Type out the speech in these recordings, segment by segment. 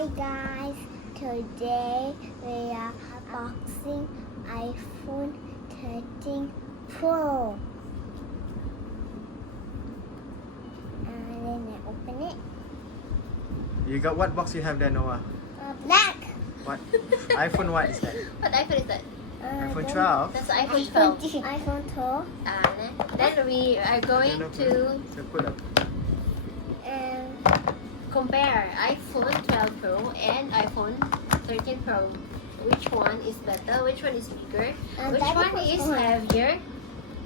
Hi guys, today we are unboxing iPhone 13 Pro. And then I open it. You got what box you have there, Noah? Black. What? iPhone what is that? What iPhone is that? iPhone then 12? That's iPhone 12. iPhone 12. Then we are going to So put up. And compare iPhone 12 Pro and iPhone 13 Pro. Which one is better? Which one is bigger? Which that one was is one. heavier?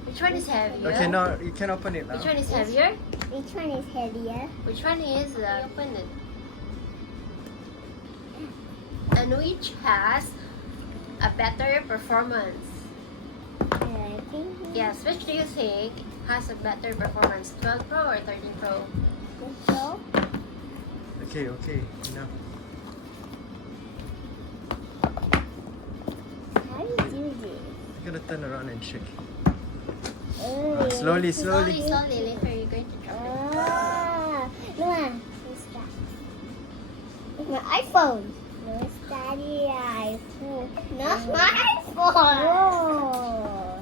Which one is heavier? Okay, no, you can open it now. Which one is heavier? which one is heavier? Which one is open it? And which has a better performance? I think Yes, which do you think has a better performance? 12 Pro or 13 Pro? this Pro. Okay, enough. How do you do this? You gotta turn around and shake. Oh, Slowly. Slowly. Later you're going to drop it. Ah, Noah, what's that? It's my iPhone. No, it's daddy iPhone. Not my iPhone. Oh.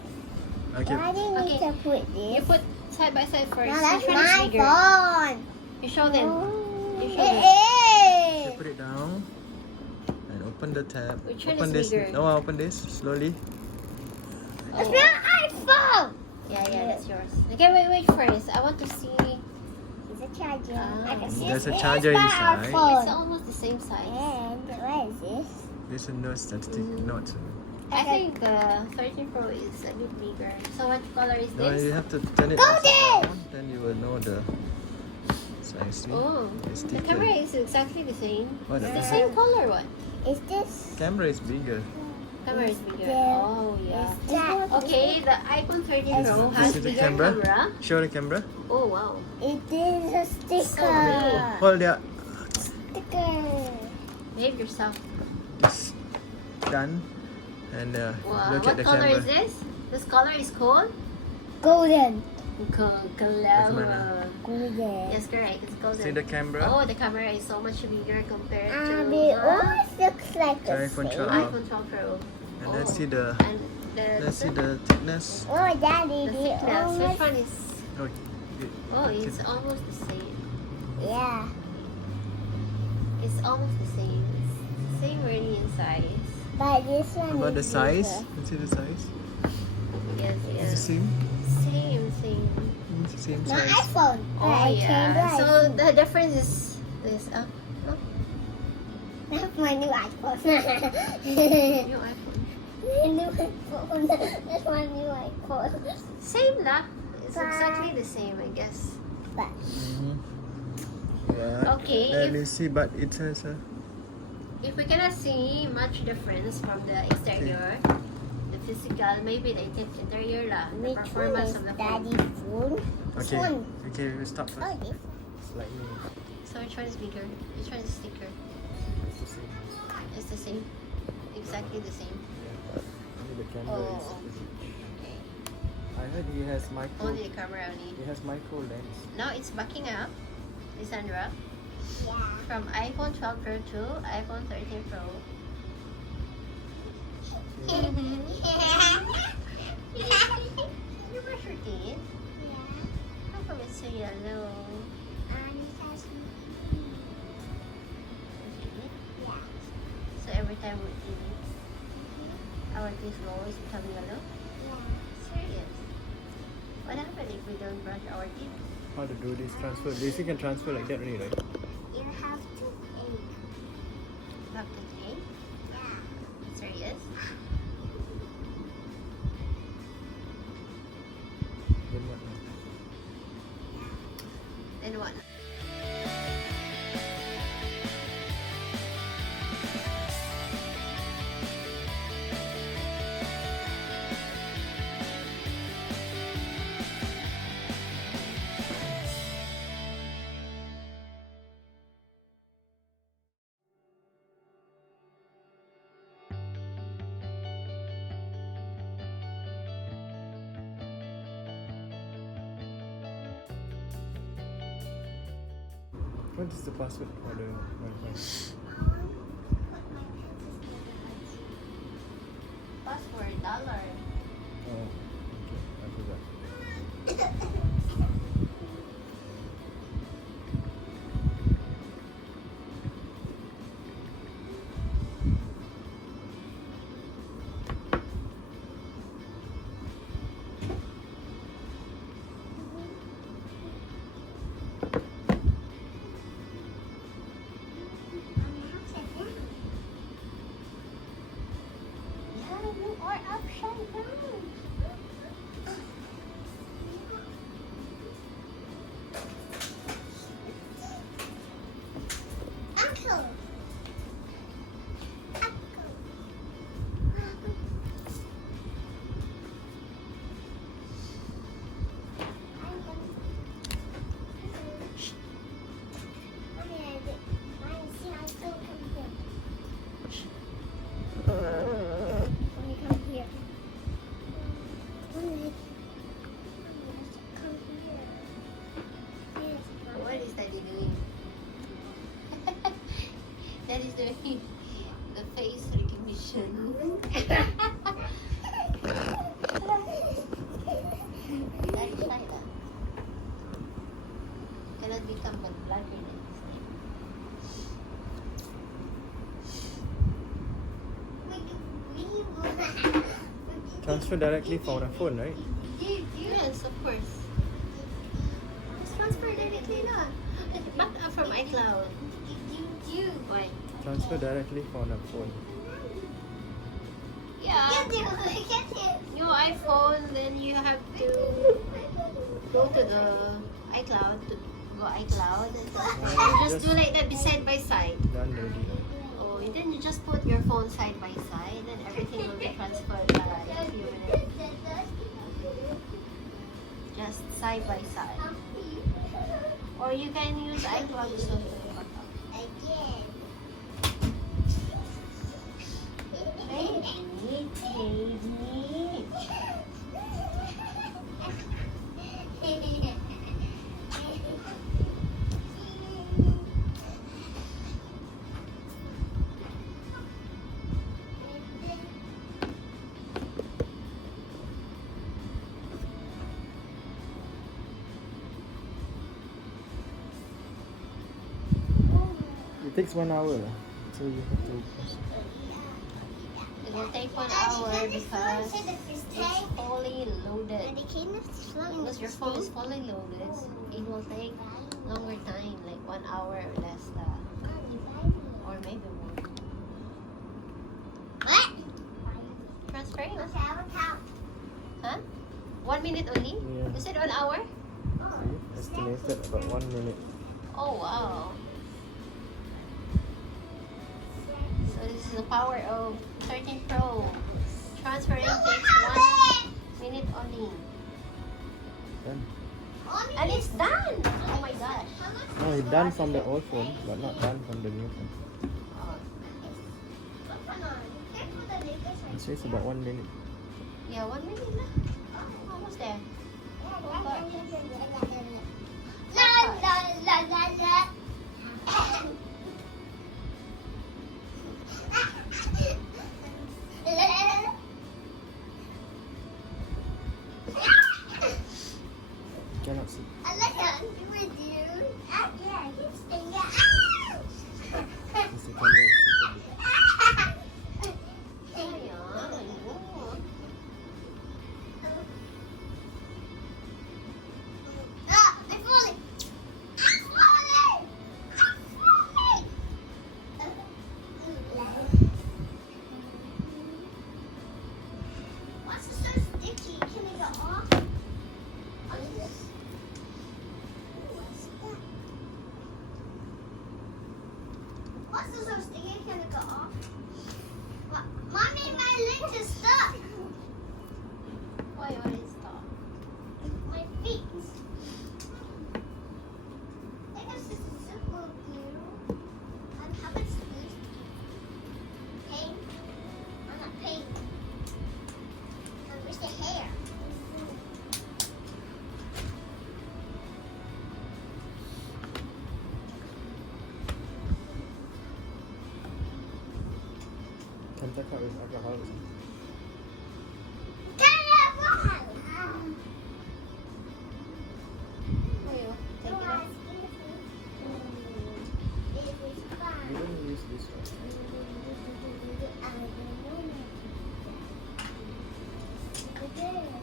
Okay. Why do you need Okay. to put this? You put side by side first. No, that's Which one is my bigger? phone. You show them. Oh, You it show them. Okay, is. put it down. And open the tab. Which one open is this. bigger? Noah, open this slowly. It's Oh. not iPhone. Yeah, that's yours. Okay, wait first. I want to see. It's a charger. Ah. I can see There's a it's charger my inside. It's iPhone. almost the same size. And what is this? There's a note that's taking notes. I think the 13 Pro is a bit bigger. So what color is No, you this? have to turn it Golden! upside down, then you will know the size. See? Oh, It's the thicker. camera is exactly the same. What It's is the it? same color one. Is this? Camera is bigger. Camera is bigger. Yeah. Oh yeah. Is that? Okay, the iPhone 13 Is Pro this has the bigger camera? camera. Show the camera. Oh wow. It is a sticker. big. Hold there. Sticker. Behave yourself. Just done. And Wow. look What at the color camera. is this? This color is called Golden. Clover. Golden. Yes, correct. It's golden. See the camera? Oh, the camera is so much bigger compared to It the almost looks like It's a iPhone same. 12. iPhone 12 Pro. And let's see the And let's see the thickness. Oh, Daddy, the they thickness. Which almost. one is? Oh, good. Oh, it's almost the same. Yeah. It's almost the same. It's the same really in size. But this one How about the is size? bigger. Let's see the size. Yes, It's the yes. same. Same. It's the same My size. iPhone. Oh I yeah. So changed the difference is this. That's my new iPhone. New iPhone. My new iPhone. That's my new iPhone. Same lah. It's exactly the same, I guess. But Mhm. Yeah. Okay, Let if- me see, but it says If we cannot see much difference from the exterior, the physical, maybe the interior lah, the which one performance is of the Daddy phone. phone? This okay. one. Okay, we stop Oh, first. this. Slightly. So which one is bigger? Which one is thicker? It's the same. It's the same. Exactly the same. Yeah. Only the camera is. Oh. Okay. I heard he has micro. Only the camera only. He has micro lens. Now it's backing up, Lissandra, Yeah. from iPhone 12 Pro to iPhone 13 Pro. You brush your teeth? How come it's so yellow? Okay. So every time we eat, our teeth will always become yellow? Serious? What happens if we don't brush our teeth? How to do this transfer? This you can transfer like that only, right? You have to eat. Have to think? Serious? Then what now? Then what? What is the password for the Wi-Fi? That is the face recognition. Very shy lah. Cannot become like blabber like this thing. Transfer directly from a phone, right? Yes, of course. Just transfer directly lah. But from iCloud. Why? Transfer directly from a phone. Yeah. Your iPhone, then you have to go to the iCloud. Just do like that beside by side. Done already. Oh, and then you just put your phone side by side, then everything will be transferred like a few minutes. Just side by side. Or you can use iCloud also. It takes 1 hour, so you have to. It will take 1 hour because it's fully loaded. Because your phone is fully loaded, it will take longer time, like 1 hour or less, or maybe more. Transferring? Huh? 1 minute only? Yeah. You said 1 hour? See? Estimated about 1 minute. Oh wow. So this is the power of 13 Pro. Transferring takes 1 minute only. Done. And it's done! Oh my gosh. No, it's done from the old phone, but not done from the new phone. Oh, It says about 1 minute. yeah, 1 minute na. Almost there. Cannot see. It's the camera is super big. What's so sticky? Can we go off? What's so sticky? Can it go off? Mommy, my legs is stuck. Why is stop? My feet. I guess this is super cute. How much is this? Pink? I'm not pink. Where's the hair? Can take out with alcohol. Take it off. You don't use this one. I don't know.